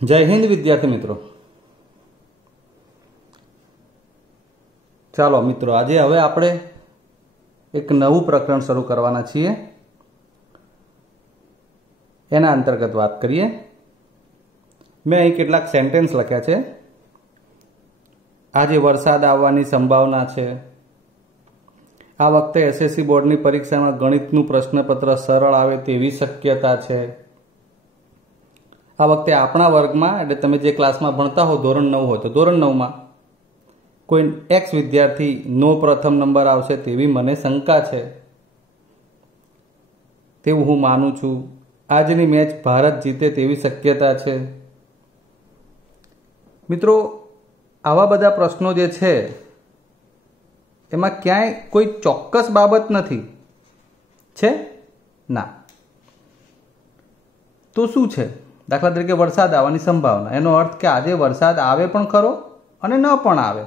जय हिंद विद्यार्थी मित्रों। चलो मित्रों, आज हवे आपणे एक नवुं प्रकरण शुरू करवाना छीए। एना अंतर्गत बात करिए। मैं अहीं केटलाक सेंटेन्स लख्या छे। आज वरसाद आववानी संभावना छे। आ वखते एसएससी बोर्डनी परीक्षामां गणितनुं प्रश्नपत्र सरळ आवे तेवी शक्यता छे। आ वखते आपणा वर्गमां એટલે તમે જે ક્લાસમાં ભણતા હો ધોરણ 9 હોય તો ધોરણ 9 માં કોઈ એક્સ વિદ્યાર્થી નો પ્રથમ નંબર આવશે તેવી મને શંકા છે, તેવું હું માનું છું। આજની મેચ ભારત જીતે તેવી શક્યતા છે। મિત્રો, આવા બધા પ્રશ્નો જે છે એમાં ક્યાંય કોઈ ચોક્કસ બાબત નથી છે ના। તો શું છે? દાખલા તરીકે વરસાદ આવવાની સંભાવના, એનો અર્થ કે આજે વરસાદ આવે પણ ખરો અને ન પણ આવે।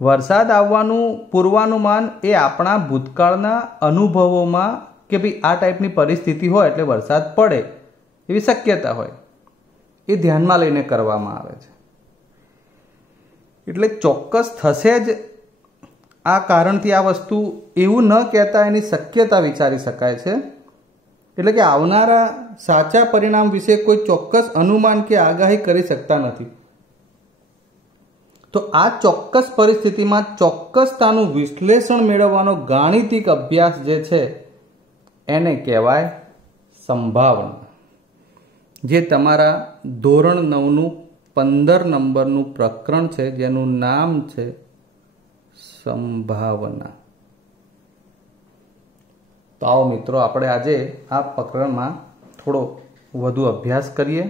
વરસાદ આવવાનું પૂર્વાનુમાન એ આપણા ભૂતકાળના અનુભવોમાં કે ભાઈ આ ટાઈપની પરિસ્થિતિ હોય એટલે વરસાદ પડે એવી શક્યતા હોય એ ધ્યાનમાં લઈને કરવામાં આવે છે। એટલે ચોક્કસ થશે જ આ કારણથી આ વસ્તુ એવું ન કહેતા એની શક્યતા વિચારી શકાય છે। એટલે કે આવનારા સાચા પરિણામ વિશે કોઈ ચોક્કસ અનુમાન કે આગાહી કરી શકતા નથી। તો આ ચોક્કસ પરિસ્થિતિમાં ચોક્કસતાનું વિશ્લેષણ મેળવવાનો ગાણિતિક અભ્યાસ જે છે એને કહેવાય સંભાવના, જે તમારા ધોરણ 9નું 15 નંબરનું પ્રકરણ છે જેનું નામ છે સંભાવના। તો આવો મિત્રો, આપણે આજે આ પ્રકરણમાં થોડો વધુ અભ્યાસ કરીએ।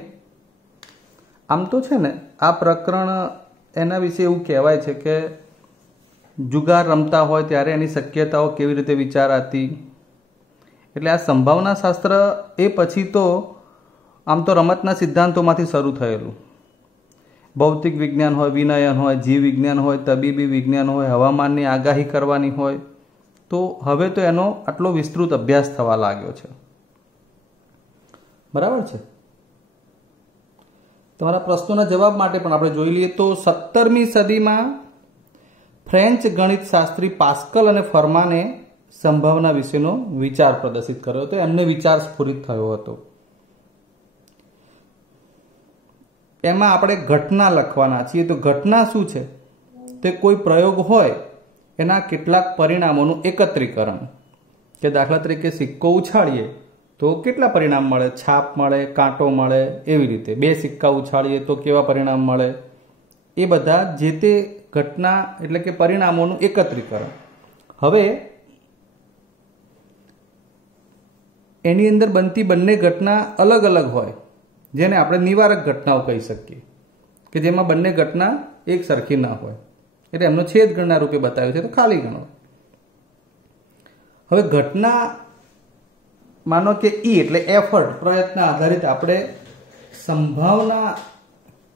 આમ તો છે ને આ પ્રકરણ એના વિશે એવું કહેવાય છે કે જુગાર રમતા હોય ત્યારે એની શક્યતાઓ કેવી રીતે વિચારાતી। એટલે આ સંભાવના શાસ્ત્ર એ પછી તો આમ તો રમતના સિદ્ધાંતોમાંથી શરૂ થયેલું। ભૌતિક વિજ્ઞાન હોય, વિનયન હોય, જીવ વિજ્ઞાન હોય, તબીબી વિજ્ઞાન હોય, હવામાનની આગાહી કરવાની હોય, તો હવે તો એનો આટલો વિસ્તૃત અભ્યાસ થવા લાગ્યો છે। બરાબર છે। તમારા પ્રશ્નોના જવાબ માટે પણ આપણે જોઈ લઈએ તો 17મી સદીમાં ફ્રેન્ચ ગણિત શાસ્ત્રી પાસ્કલ અને ફરમાને સંભાવના વિશેનો વિચાર પ્રદર્શિત કર્યો હતો। એમને વિચાર સ્ફુરિત થયો હતો। એમાં આપણે ઘટના લખવાના છીએ। તો ઘટના શું છે? તે કોઈ પ્રયોગ હોય એના કેટલાક પરિણામોનું એકત્રીકરણ, કે દાખલા તરીકે સિક્કો ઉછાળીએ તો કેટલા પરિણામ મળે? છાપ મળે, કાંટો મળે, એવી રીતે 2 સિક્કા ઉછાળીએ તો કેવા પરિણામ મળે? એ બધા જે તે ઘટના એટલે કે પરિણામોનું એકત્રીકરણ। હવે એની અંદર બનતી બંને ઘટના અલગ અલગ હોય, જેને આપણે નિવારક ઘટનાઓ કહી શકીએ, કે જેમાં બંને ઘટના એક સરખી ના હોય, એટલે એમનો છેદ ગણના રૂપે બતાવ્યો છે તો ખાલી ગણો। હવે ઘટના માનો કે ઈ એટલે એફર્ટ, પ્રયત્ન આધારિત આપણે સંભાવના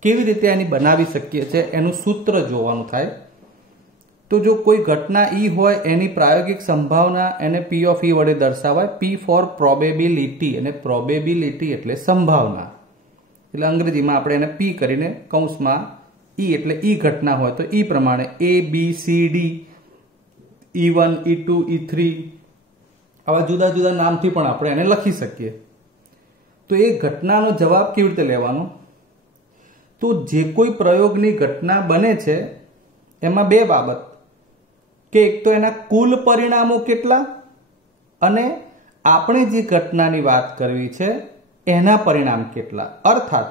કેવી રીતે એની બનાવી શકીએ છીએ એનું સૂત્ર જોવાનું થાય। તો જો કોઈ ઘટના ઈ હોય એની પ્રાયોગિક સંભાવના એને P of E વડે દર્શાવાય। P ફોર પ્રોબેબિલિટી, અને પ્રોબેબિલિટી એટલે સંભાવના, એટલે અંગ્રેજીમાં આપણે એને P કરીને કૌંસમાં E એટલે ઈ ઘટના હોય તો ઈ પ્રમાણે A, B, C, D, E1, E2, E3 આવા જુદા જુદા નામથી પણ આપણે એને લખી શકીએ। તો એ ઘટનાનો જવાબ કેવી રીતે લેવાનો? તો જે કોઈ પ્રયોગની ઘટના બને છે એમાં 2 બાબત, કે એક તો એના કુલ પરિણામો કેટલા, અને આપણે જે ઘટનાની વાત કરવી છે એના પરિણામ કેટલા। અર્થાત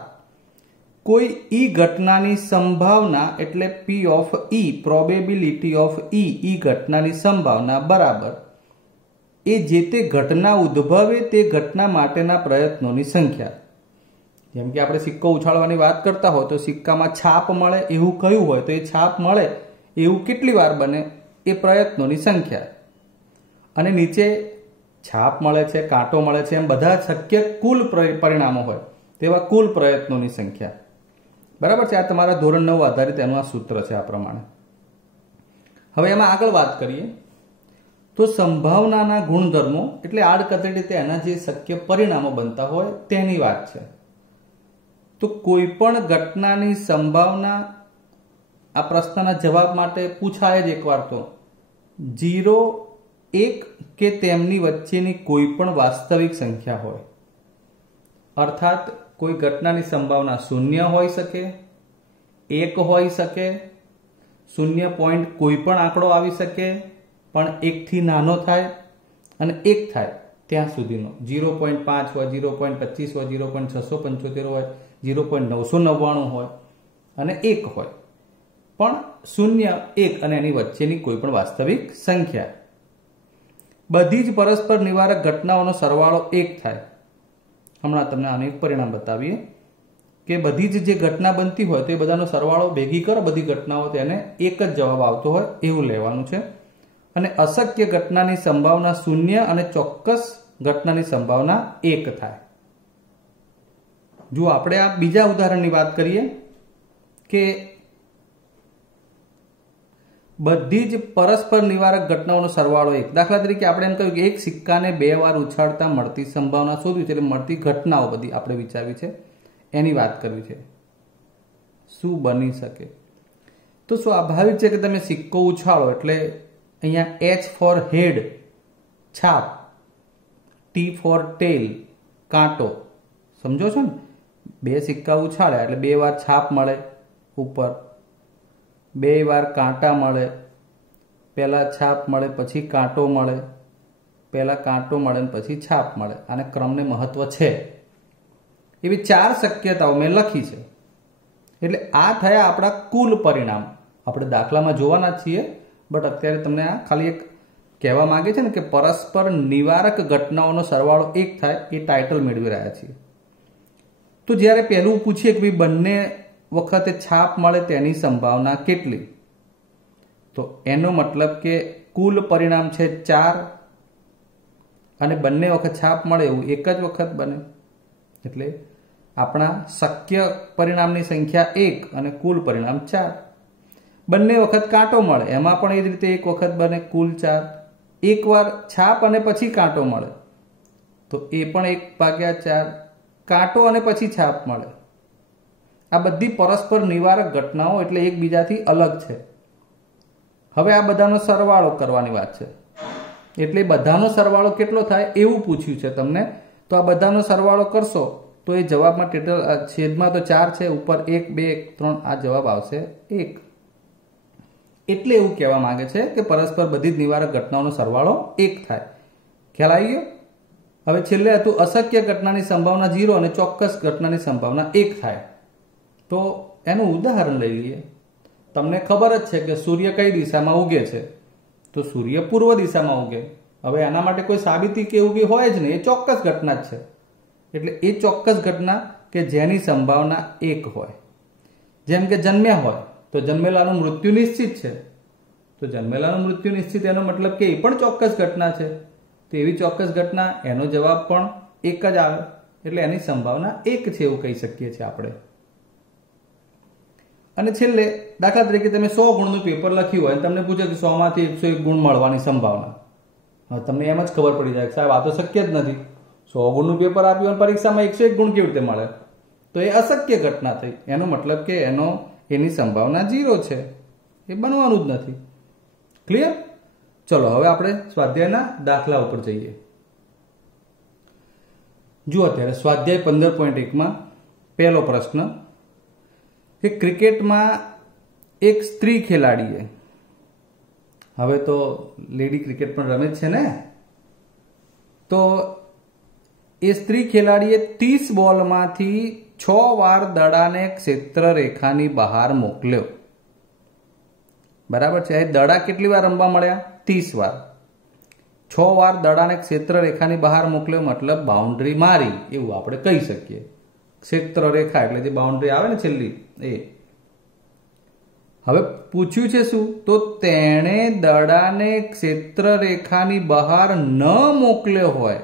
કોઈ ઈ ઘટનાની સંભાવના એટલે P of E, probability of E ઘટનાની સંભાવના બરાબર એ જે તે ઘટના ઉદ્ભવે તે ઘટના માટેના પ્રયત્નોની સંખ્યા। જેમ કે આપણે સિક્કો ઉછાળવાની વાત કરતા હોય તો સિક્કામાં છાપ મળે એવું કયું હોય તો એ છાપ મળે એવું કેટલી વાર બને એ પ્રયત્નોની સંખ્યા, અને નીચે છાપ મળે છે, કાંટો મળે છે, એમ બધા શક્ય કુલ પરિણામો હોય તેવા કુલ પ્રયત્નોની સંખ્યા। બરાબર છે। આ તમારા ધોરણ 9 આધારિત એનું આ સૂત્ર છે આ પ્રમાણે। હવે એમાં આગળ વાત કરીએ તો સંભાવનાના ગુણધર્મો એટલે આડકતરી રીતે એના જે શક્ય પરિણામો બનતા હોય તેની વાત છે। તો કોઈ પણ ઘટનાની સંભાવના આ પ્રશ્નના જવાબ માટે પૂછાય જ એકવાર તો 0, 1 કે તેમની વચ્ચેની કોઈ પણ વાસ્તવિક સંખ્યા હોય, અર્થાત કોઈ ઘટનાની સંભાવના 0 હોઈ શકે, 1 હોઈ શકે, 0 પોઈન્ટ કોઈ પણ આંકડો આવી શકે પણ 1 થી નાનો થાય અને 1 થાય ત્યાં સુધીનો 0.5 હોય, 0.25 હોય, 0.675 હોય, 0.999 હોય અને 1 હોય, પણ 0, 1 અને એની વચ્ચેની કોઈ પણ વાસ્તવિક સંખ્યા. બધી જ પરસ્પર નિવારક ઘટનાઓનો સરવાળો 1 થાય. હમણાં તમને આનું એક પરિણામ બતાવીએ કે બધી જ જે ઘટના બનતી હોય તો એ બધાનો સરવાળો ભેગી કરો, બધી ઘટનાઓ તેને એક જ જવાબ આવતો હોય એવું લેવાનું છે. અને અશક્ય ઘટનાની સંભાવના 0 અને ચોક્કસ ઘટનાની સંભાવના 1 થાય. જો આપણે આ બીજા ઉદાહરણની વાત કરીએ કે બધી જ પરસ્પર નિવારક ઘટનાઓનો સરવાળો 1. દાખલા તરીકે આપણે એમ કહ્યું કે એક સિક્કાને 2 વાર ઉછાળતા મળતી સંભાવના શોધવી છે, એટલે મળતી ઘટનાઓ બધી આપણે વિચારવી છે, એની વાત કરવી છે. શું બની શકે? તો સ્વાભાવિક છે કે તમે સિક્કો ઉછાળો એટલે અહીંયા H ફોર હેડ છાપ, T ફોર ટેલ કાંટો, સમજો છો ને? 2 સિક્કા ઉછાળ્યા એટલે 2 વાર છાપ મળે ઉપર, 2 વાર કાંટા મળે, પહેલા છાપ મળે પછી કાંટો મળે, પહેલા કાંટો મળે પછી છાપ મળે. આને ક્રમને મહત્વ છે. એવી 4 શક્યતાઓ મેં લખી છે. એટલે આ થયા આપણા કુલ પરિણામ. આપણે દાખલામાં જોવાના છીએ, બટ અત્યારે તમને આ ખાલી એક કહેવા માંગે છે ને કે પરસ્પર નિવારક ઘટનાઓનો સરવાળો 1 થાય એ ટાઇટલ મેળવી રહ્યા છીએ. તો જ્યારે પહેલું પૂછીએ કે ભાઈ બંને વખતે છાપ મળે તેની સંભાવના કેટલી, તો એનો મતલબ કે કુલ પરિણામ છે 4 અને બંને વખત છાપ મળે એવું એક જ વખત બને. એટલે આપણા શક્ય પરિણામની સંખ્યા 1 અને કુલ પરિણામ 4. બંને વખત કાંટો મળે એમાં પણ એ જ રીતે એક વખત બને, કુલ 4. એકવાર છાપ અને પછી કાંટો મળે તો એ પણ 1/4. કાંટો અને પછી છાપ મળે. આ બધી પરસ્પર નિવારક ઘટનાઓ એટલે એકબીજાથી અલગ છે. હવે આ બધાનો સરવાળો કરવાની વાત છે. એટલે બધાનો સરવાળો કેટલો થાય એવું પૂછ્યું છે તમને. તો આ બધાનો સરવાળો કરશો તો એ જવાબમાં ટોટલ છેદમાં તો 4 છે, ઉપર 1, 2, 3 આ જવાબ આવશે 1. એટલે એવું કહેવા માંગે છે કે પરસ્પર બધી જ નિવારક ઘટનાઓનો સરવાળો 1 થાય. ખ્યાલ આવી ગયો? હવે છેલ્લે હતું અશક્ય ઘટનાની સંભાવના 0 અને ચોક્કસ ઘટનાની સંભાવના 1 થાય. તો એનું ઉદાહરણ લઈ લઈએ. તમને ખબર જ છે કે સૂર્ય કઈ દિશામાં ઉગે છે, તો સૂર્ય પૂર્વ દિશામાં ઉગે. હવે એના માટે કોઈ સાબિતી કે એવું હોય જ નહીં, એ ચોક્કસ ઘટના જ છે. એટલે એ ચોક્કસ ઘટના કે જેની સંભાવના 1 હોય. જેમ કે જન્મ્યા હોય તો જન્મેલાનું મૃત્યુ નિશ્ચિત છે, તો જન્મેલાનું મૃત્યુ નિશ્ચિત એનો મતલબ કે એ પણ ચોક્કસ ઘટના છે. તો એવી ચોક્કસ ઘટના એનો જવાબ પણ 1 જ આવે. એટલે એની સંભાવના 1 છે એવું કહી શકીએ છીએ આપણે. અને છેલ્લે દાખલા તરીકે તમે 100 ગુણનું પેપર લખ્યું હોય અને તમને પૂછે કે 100 માંથી 101 ગુણ મળવાની સંભાવના. હવે તમને એમ જ ખબર પડી જાય કે સાહેબ આ તો શક્ય જ નથી. 100 ગુણનું પેપર આપ્યું અને પરીક્ષામાં 101 ગુણ કેવી રીતે મળે? તો એ અશક્ય ઘટના થઈ. એનો મતલબ કે એની સંભાવના 0 છે, એ બનવાનું જ નથી. ક્લિયર? ચલો હવે આપણે સ્વાધ્યાયના દાખલા ઉપર જઈએ. જુઓ અત્યારે સ્વાધ્યાય 15.1માં પહેલો પ્રશ્ન કે ક્રિકેટમાં એક સ્ત્રી ખેલાડીએ, હવે તો લેડી ક્રિકેટ પણ રમે છે ને, તો એ સ્ત્રી ખેલાડીએ 30 બોલમાંથી 6 વાર દડાને ક્ષેત્ર રેખાની બહાર મોકલ્યો. બરાબર છે? દડા કેટલી વાર રમવા મળ્યા? 30 વાર. 6 વાર દડાને ક્ષેત્ર રેખાની બહાર મોકલ્યો મતલબ બાઉન્ડ્રી મારી એવું આપણે કહી શકીએ. ક્ષેત્ર રેખા એટલે જે બાઉન્ડ્રી આવે ને છેલ્લી એ. હવે પૂછ્યું છે શું? તો તેણે દડાને ક્ષેત્ર રેખાની બહાર ન મોકલ્યો હોય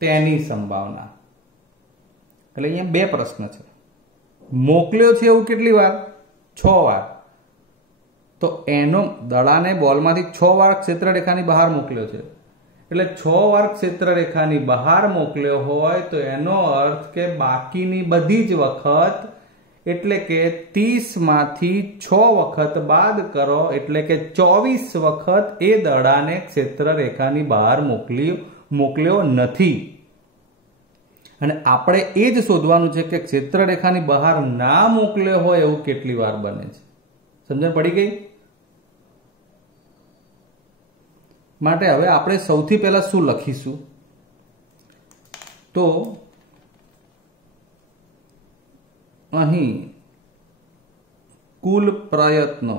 તેની સંભાવના. એટલે અહીંયા 2 પ્રશ્ન છે. મોકલ્યો છે એવું કેટલી વાર? 6 વાર. તો એનો દડાને બોલમાંથી 6 વાર ક્ષેત્ર રેખાની બહાર મોકલ્યો છે. એટલે 6 વાર ક્ષેત્રરેખાની બહાર મોકલ્યો હોય તો એનો અર્થ કે બાકીની બધી જ વખત એટલે કે 30 માંથી 6 વખત બાદ કરો એટલે કે 24 વખત એ દડાને ક્ષેત્રરેખાની બહાર મોકલ્યો નથી. અને આપણે એ જ શોધવાનું છે કે ક્ષેત્રરેખાની બહાર ના મોકલ્યો હોય એવું કેટલી વાર બને છે. સમજણ પડી ગઈ? માટે હવે આપણે સૌથી પહેલા શું લખીશું? તો અહીં કુલ પ્રયત્નો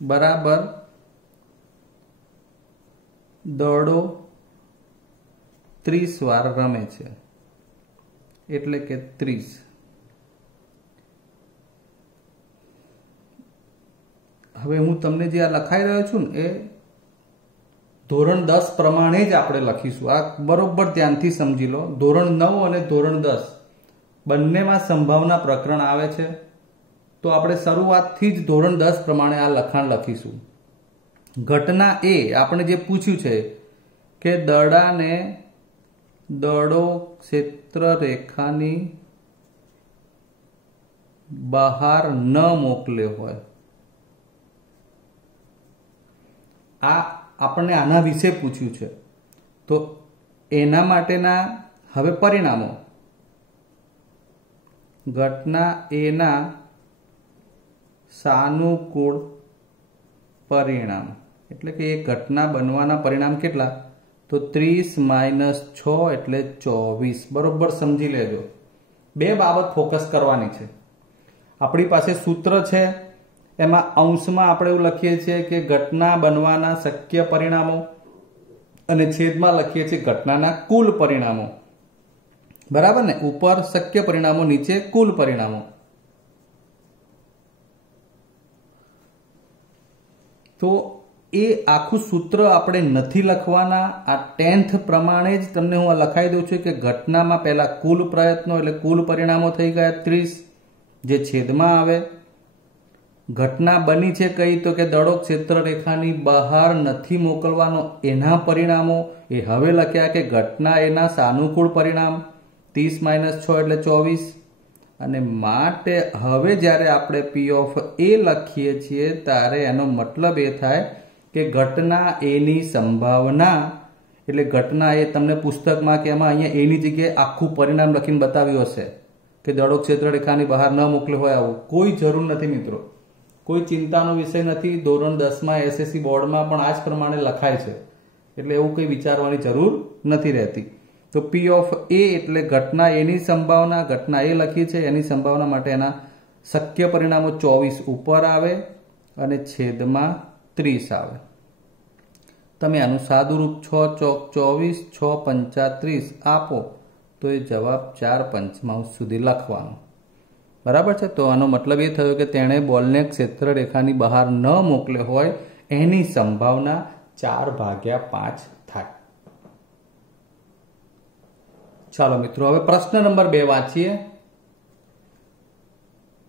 બરાબર દડો 30 વાર રમે છે એટલે કે 30. હવે હું તમને જે આ લખાઈ રહ્યો છું ને એ ધોરણ 10 પ્રમાણે જ આપણે લખીશું. આ બરોબર ધ્યાનથી સમજી લો. ધોરણ 9 અને ધોરણ 10 બંનેમાં સંભાવના પ્રકરણ આવે છે, તો આપણે શરૂઆતથી જ ધોરણ 10 પ્રમાણે આ લખાણ લખીશું. ઘટના એ આપણે જે પૂછ્યું છે કે દડો ક્ષેત્રરેખાની બહાર ન મોકલ્યો હોય. આ આપણને આના વિશે પૂછ્યું છે, તો એના માટેના હવે પરિણામો. ઘટના એના સાનુકૂળ પરિણામ એટલે કે એ ઘટના બનવાના પરિણામ કેટલા? તો 30 - 6 એટલે 24. બરોબર સમજી લેજો. બે બાબત ફોકસ કરવાની છે. આપણી પાસે સૂત્ર છે, એમાં અંશમાં આપણે એવું લખીએ છીએ કે ઘટના બનવાના શક્ય પરિણામો અને છેદમાં લખીએ છીએ ઘટનાના કુલ પરિણામો. બરાબર ને? ઉપર શક્ય પરિણામો, નીચે કુલ પરિણામો. તો એ આખું સૂત્ર આપણે નથી લખવાના. આ 10th પ્રમાણે જ તમને હું લખાઈ દઉં છું કે ઘટનામાં પહેલા કુલ પ્રયત્નો એટલે કુલ પરિણામો થઈ ગયા 30, જે છેદમાં આવે. ઘટના બની છે કઈ? તો કે દડો ક્ષેત્રરેખાની બહાર નથી મોકલવાનો, એના પરિણામો એ હવે લખ્યા કે ઘટના એના સાનુકૂળ પરિણામ 30 - 6 એટલે 24. અને માટે હવે જ્યારે આપણે P of A લખીએ છીએ ત્યારે એનો મતલબ એ થાય કે ઘટના એની સંભાવના એટલે ઘટના એ તમને પુસ્તકમાં કે એમાં અહીંયા એની જગ્યાએ આખું પરિણામ લખીને બતાવ્યું હશે કે દડો ક્ષેત્રરેખાની બહાર ન મોકલ્યો હોય. આવું કોઈ જરૂર નથી મિત્રો, કોઈ ચિંતાનો વિષય નથી. ધોરણ 10માં SSC બોર્ડમાં પણ આ જ પ્રમાણે લખાય છે, એટલે એવું કંઈ વિચારવાની જરૂર નથી રહેતી. તો P of A એટલે ઘટના એની સંભાવના, ઘટના એ લખી છે એની સંભાવના માટે એના શક્ય પરિણામો 24 ઉપર આવે અને છેદમાં 30 આવે. તમે આનું સાદું રૂપ 6 ચોક 24, 6 પંચા 30 આપો તો એ જવાબ 4 પંચમાંશ સુધી લખવાનો. બરાબર છે? તો આનો મતલબ એ થયો કે તેણે બોલને ક્ષેત્રરેખાની બહાર ન મોકલ્યો હોય એની સંભાવના 4/5 થાય. ચાલો મિત્રો, હવે પ્રશ્ન નંબર 2 વાંચીએ.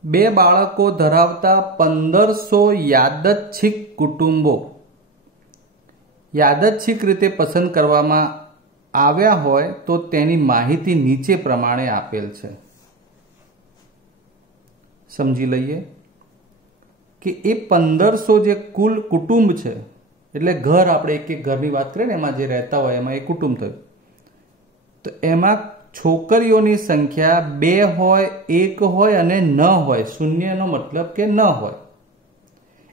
2 બાળકો ધરાવતા 1500 યાદચ્છિક કુટુંબો યાદચ્છિક રીતે પસંદ કરવામાં આવ્યા હોય તો તેની માહિતી નીચે પ્રમાણે આપેલ છે. સમજી લઈએ કે એ 1500 જે કુલ કુટુંબ છે, એટલે ઘર, આપણે એક એક ઘરની વાત કરીએ ને, એમાં જે રહેતા હોય એમાં એ કુટુંબ થયું. તો એમાં છોકરીઓની સંખ્યા 2 હોય, 1 હોય અને ન હોય. શૂન્યનો મતલબ કે ન હોય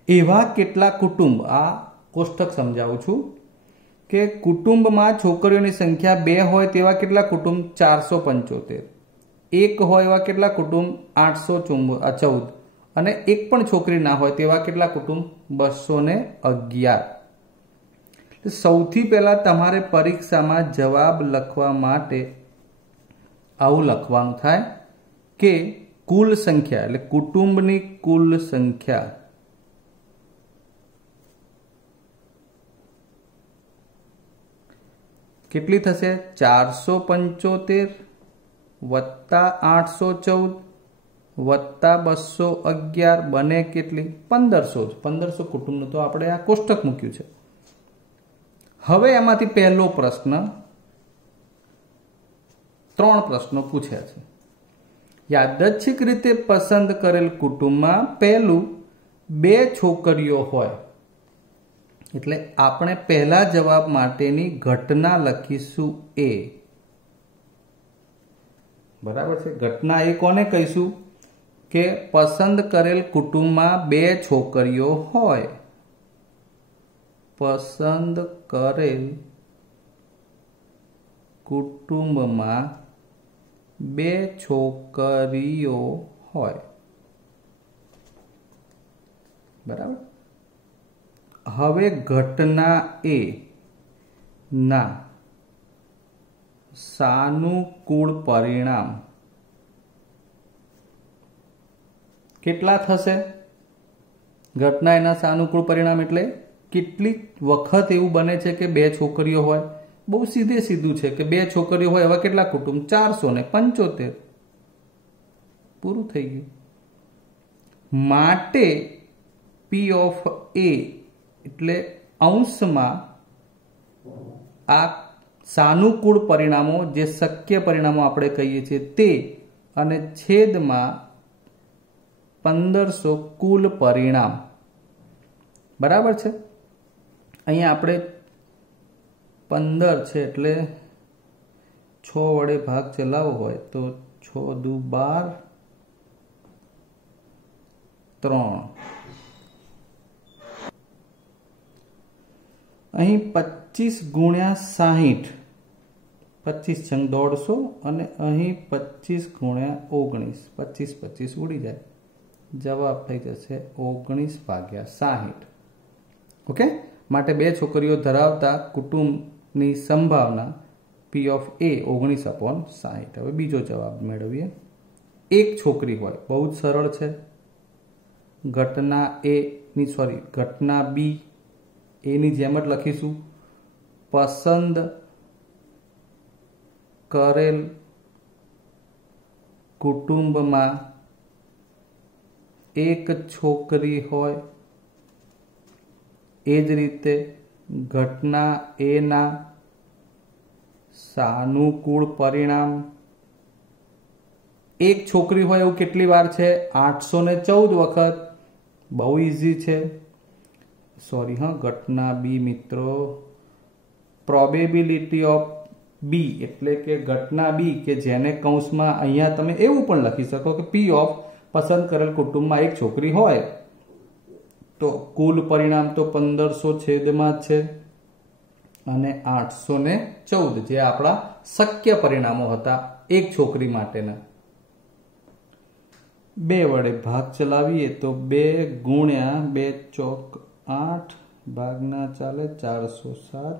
એવા કેટલા કુટુંબ. આ કોષ્ટક સમજાવું છું કે કુટુંબમાં છોકરીઓની સંખ્યા 2 હોય તેવા કેટલા કુટુંબ? 475. 1 હોય એવા કેટલા કુટુંબ? 814. અને એક પણ છોકરી ના હોય તેવા કેટલા કુટુંબ? 211. સૌથી પહેલા તમારે પરીક્ષામાં જવાબ લખવા માટે આવું લખવાનું થાય કે કુલ સંખ્યા એટલે કુટુંબની કુલ સંખ્યા કેટલી થશે? 475 વત્તા 814 વત્તા 211 બને કેટલી? 1500. 1500 કુટુંબનું તો આપણે આ કોષ્ટક મૂક્યું છે. હવે એમાંથી પહેલો પ્રશ્ન, 3 પ્રશ્નો પૂછ્યા છે. યાદચ્છિક રીતે પસંદ કરેલ કુટુંબમાં પહેલું 2 છોકરીઓ હોય. એટલે આપણે પહેલા જવાબ માટેની ઘટના લખીશું એ. બરાબર છે. ઘટના એ કોને કહીશું? કે પસંદ કરેલ કુટુંબમાં 2 છોકરીઓ હોય. પસંદ કરેલ કુટુંબમાં 2 છોકરીઓ હોય. બરાબર. હવે ઘટના એ ના સાનુકૂળ પરિણામ કેટલા થશે? ઘટના એના સાનુકૂળ પરિણામ એટલે કેટલીક વખત એવું બને છે કે 2 છોકરીઓ હોય. બહુ સીધું છે કે 2 છોકરીઓ હોય. એવા કેટલા કુટુંબ? 475. પૂરું થઈ ગયું. માટે P ઓફ A એટલે અંશમાં આ સાનુકૂળ પરિણામો, જે શક્ય પરિણામો આપણે કહીએ છીએ તે, અને છેદમાં 1500 કુલ પરિણામ. બરાબર છે. અહીંયા આપણે 15 છે એટલે 6 વડે ભાગ ચલાવવો હોય તો 6 દુ 12, 3. અહીં 25 ગુણ્યા 60, 25 છંગ 150, અને અહીં 25 ગુણ્યા 19, 25 ઉડી જાય. જવાબ થઈ જશે 19/60. ઓકે. માટે 2 છોકરીઓ ધરાવતા કુટુંબની સંભાવના P ઓફ A 19/60. હવે બીજો જવાબ મેળવીએ. 1 છોકરી હોય. બહુ જ સરળ છે. ઘટના B એની જેમ જ લખીશું. પસંદ કરેલ કુટુંબમાં 1 છોકરી હોય. એ જ રીતે ઘટના A ના સાનુકૂળ પરિણામ 1 છોકરી હોય એવું કેટલી વાર છે? 814 વખત. બહુ ઈઝી છે. ઘટના B મિત્રો, પ્રોબેબિલિટી ઓફ B એટલે કે ઘટના B કે જેને કૌંસમાં અહીંયા તમે એવું પણ લખી શકો કે P ઓફ પસંદ કરેલ કુટુંબમાં 1 છોકરી હોય તો કુલ પરિણામ તો 1500 છેદમાં જ છે, અને 814 જે આપણા શક્ય પરિણામો હતા 1 છોકરી માટેના. 2 વડે ભાગ ચલાવીએ તો 2 ગુણ્યા 2 ચોક 8, ભાગના ચાલે 407,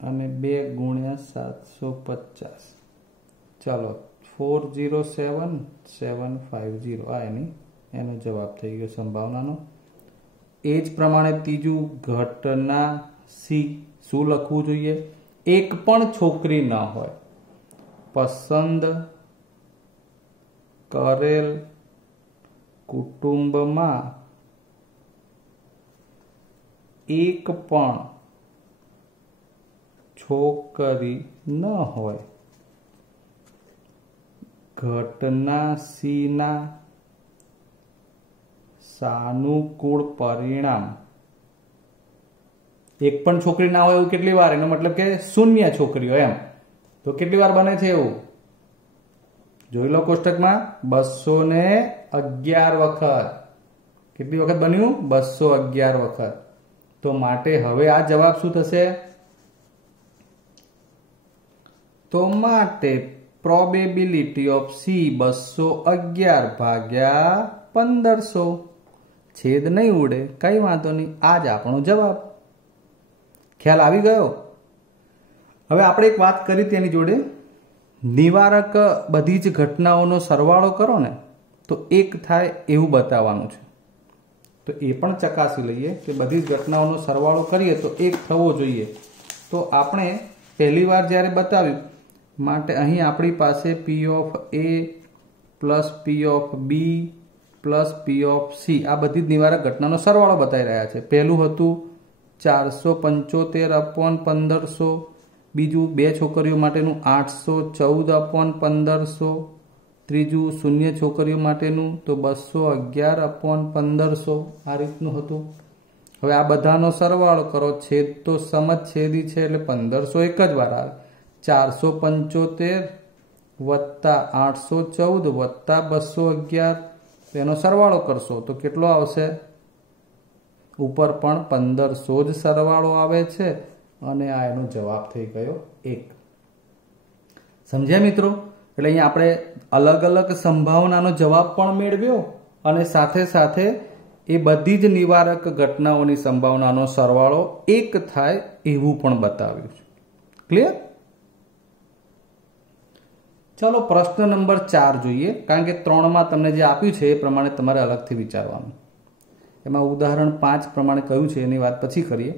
અને 2 ગુણ્યા 750. ચાલો 407750 આ એનો જવાબ થઈ ગયો સંભાવનાનો. એ જ પ્રમાણે ત્રીજું ઘટના C શું લખવું જોઈએ? 1 પણ છોકરી ન હોય. પસંદ કરેલ કુટુંબમાં 1 પણ છોકરી ન હોય. ઘટના C ના સાનુકૂળ પરિણામ 1 પણ છોકરી ના હોય એવું કેટલી વાર? એનો મતલબ કે 0 છોકરીઓ એમ. તો કેટલી વાર બને છે એવું? જોઈ લો કોષ્ટકમાં. 211 વખત. કેટલી વખત બન્યું? 211 વખત. તો માટે હવે આ જવાબ શું થશે? તો માટે પ્રોબેબિલિટી ઓફ C 211/1500. છેદ નહીં ઉડે, કઈ વાંધો નહીં. આ જ આપણો જવાબ. ખ્યાલ આવી ગયો? હવે આપણે એક વાત કરી તેની જોડે, નિવારક બધી જ ઘટનાઓનો સરવાળો કરો ને તો 1 થાય એવું બતાવવાનું છે. તો એ પણ ચકાસી લઈએ કે બધી જ ઘટનાઓનો સરવાળો કરીએ તો 1 થવો જોઈએ. તો આપણે પહેલી વાર જ્યારે બતાવ્યું માટે અહીં આપણી પાસે P of A plus P of B plus P of C આ બધી જ નિવારક ઘટનાનો સરવાળો બતાવી રહ્યા છે. પહેલું હતું 475/1500, બીજું 2 છોકરીઓ માટેનું 814/1500, ત્રીજું 0 છોકરીઓ માટેનું તો 211/1500 આ રીતનું હતું। હવે આ બધાનો સરવાળો કરો, છેદ તો સમછેદી છે એટલે 1500 એક જ વાર આવે। 475 વત્તા 814 વત્તા 211 તેનો સરવાળો કરશો તો કેટલો આવશે? ઉપર પણ 1500 જ સરવાળો આવે છે અને આ એનો જવાબ થઈ ગયો 1। સમજ્યા મિત્રો? એટલે અહીંયા આપણે અલગ અલગ સંભાવનાનો જવાબ પણ મેળવ્યો અને સાથે સાથે એ બધી જ નિવારક ઘટનાઓની સંભાવનાનો સરવાળો 1 થાય એવું પણ બતાવ્યું છે। ક્લિયર? ચાલો પ્રશ્ન નંબર 4 જોઈએ, કારણ કે 3માં તમને જે આપ્યું છે એ પ્રમાણે તમારે અલગથી વિચારવાનું। એમાં ઉદાહરણ 5 પ્રમાણે કયું છે એની વાત પછી કરીએ।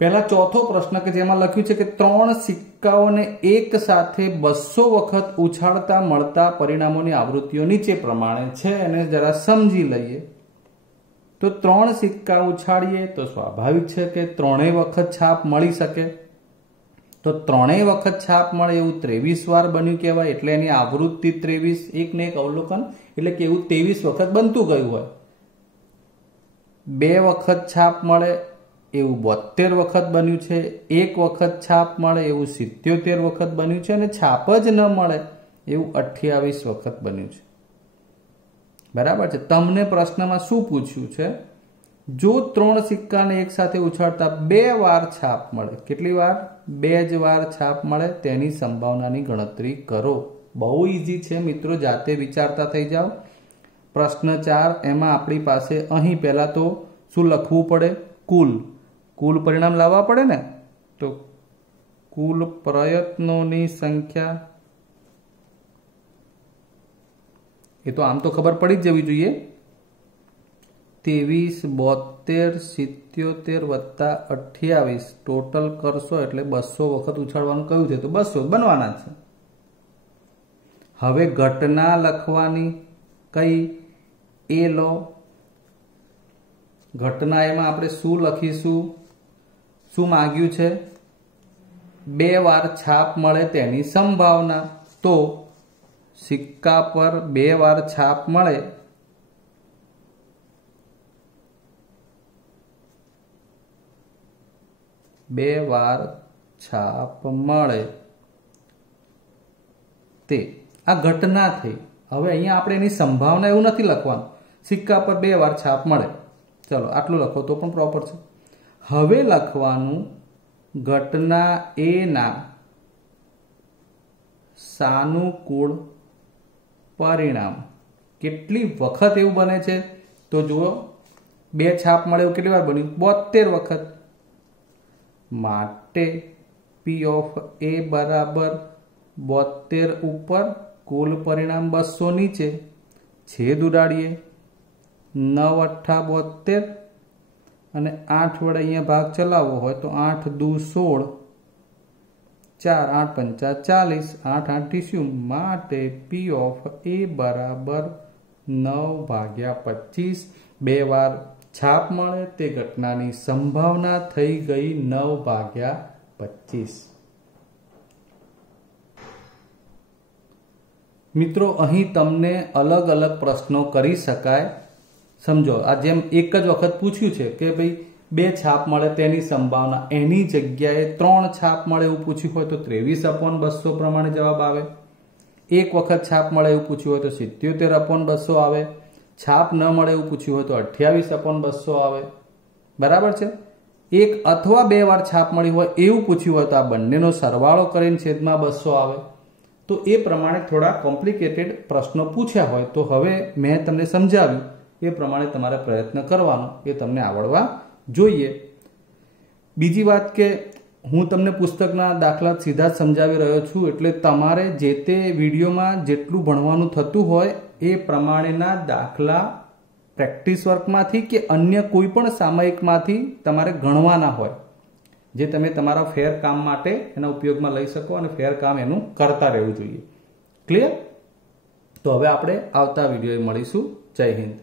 પહેલા ચોથો પ્રશ્ન કે જેમાં લખ્યું છે કે 3 સિક્કાઓને એક સાથે 200 વખત ઉછાળતા મળતા પરિણામોની આવૃત્તિઓ નીચે પ્રમાણે છે, એને જરા સમજી લઈએ। તો 3 સિક્કા ઉછાળીએ તો સ્વાભાવિક છે કે 3 વખત છાપ મળી શકે, તો 3 વખત છાપ મળે એવું 23 વાર બન્યું કહેવાય, એટલે એની આવૃત્તિ 23, એક ને એક અવલોકન એટલે કે એવું 23 વખત બનતું ગયું હોય। 2 વખત છાપ મળે એવું 72 વખત બન્યું છે, 1 વખત છાપ મળે એવું 77 વખત બન્યું છે અને છાપ જ ન મળે એવું 28 વખત બન્યું છે। બરાબર છે? તમને પ્રશ્નમાં શું પૂછ્યું છે? જો 3 સિક્કાને એક સાથે ઉછાળતા 2 વાર છાપ મળે, કેટલી વાર? 2 જ વાર છાપ મળે, તેની સંભાવનાની ગણતરી કરો। બહુ ઈઝી છે મિત્રો, જાતે વિચારતા થઈ જાઓ। પ્રશ્ન 4 એમાં આપણી પાસે અહીં પહેલા તો શું લખવું પડે? કુલ પરિણામ લાવવા પડે ને, તો કુલ પ્રયત્નોની સંખ્યા, એ તો આમ તો ખબર પડી જ જવી જોઈએ। 23, 72, 77 વત્તા 28 ટોટલ કરશો એટલે 200 વખત ઉછાળવાનું કહ્યું છે, તો 200 બનવાના છે। હવે ઘટના લખવાની કઈ? એ લો ઘટના, એમાં આપણે શું લખીશું? શું માંગ્યું છે? 2 વાર છાપ મળે તેની સંભાવના, તો સિક્કા પર 2 વાર છાપ મળે તે આ ઘટના થઈ। હવે અહીંયા આપણે એની સંભાવના એવું નથી લખવાનું, સિક્કા પર 2 વાર છાપ મળે, ચલો આટલું લખો તો પણ પ્રોપર છે। હવે લખવાનું ઘટના એ ના સાનુકૂળ પરિણામ કેટલી વખત એવું બને છે? તો જુઓ 2 છાપ મળે એવું કેટલી વાર બન્યું? 72 વખત। માટે P ઓફ A બરાબર 72 ઉપર કુલ પરિણામ 200 નીચે, છેદ ઉડાડીએ, 9 8 72 અને 8 વડે અહીંયા ભાગ ચલાવવો હોય તો 8 દુ 16, 4 8 5 40, 8 8 ટીસ્યુ, માટે P ઓફ A બરાબર 9/25। 2 વાર છાપ મળે તે ઘટનાની સંભાવના થઈ ગઈ 9/25। મિત્રો અહીં તમને અલગ અલગ પ્રશ્નો કરી શકાય। સમજો, આ જેમ એક જ વખત પૂછ્યું છે કે ભાઈ 2 છાપ મળે તેની સંભાવના, એની જગ્યાએ 3 છાપ મળે એવું પૂછ્યું હોય તો 23/200 પ્રમાણે જવાબ આવે। 1 વખત છાપ મળે એવું પૂછ્યું હોય તો 77/200 આવે। છાપ ન મળે એવું પૂછ્યું હોય તો 28/200 આવે। બરાબર છે? 1 અથવા 2 વાર છાપ મળી હોય એવું પૂછ્યું હોય તો આ બંનેનો સરવાળો કરીને છેદમાં 200 આવે। તો એ પ્રમાણે થોડા કોમ્પ્લિકેટેડ પ્રશ્નો પૂછ્યા હોય તો હવે મેં તમને સમજાવ્યું એ પ્રમાણે તમારે પ્રયત્ન કરવાનો, એ તમને આવડવા જોઈએ। બીજી વાત કે હું તમને પુસ્તકના દાખલા સીધા જ સમજાવી રહ્યો છું, એટલે તમારે જે તે વિડીયોમાં જેટલું ભણવાનું થતું હોય એ પ્રમાણેના દાખલા પ્રેક્ટિસ વર્કમાંથી કે અન્ય કોઈ પણ સામયિકમાંથી તમારે ગણવાના હોય, જે તમે તમારા ફેર કામ માટે એના ઉપયોગમાં લઈ શકો અને ફેર કામ એનું કરતા રહેવું જોઈએ। ક્લિયર? તો હવે આપણે આવતા વિડીયોએ મળીશું। જય હિન્દ।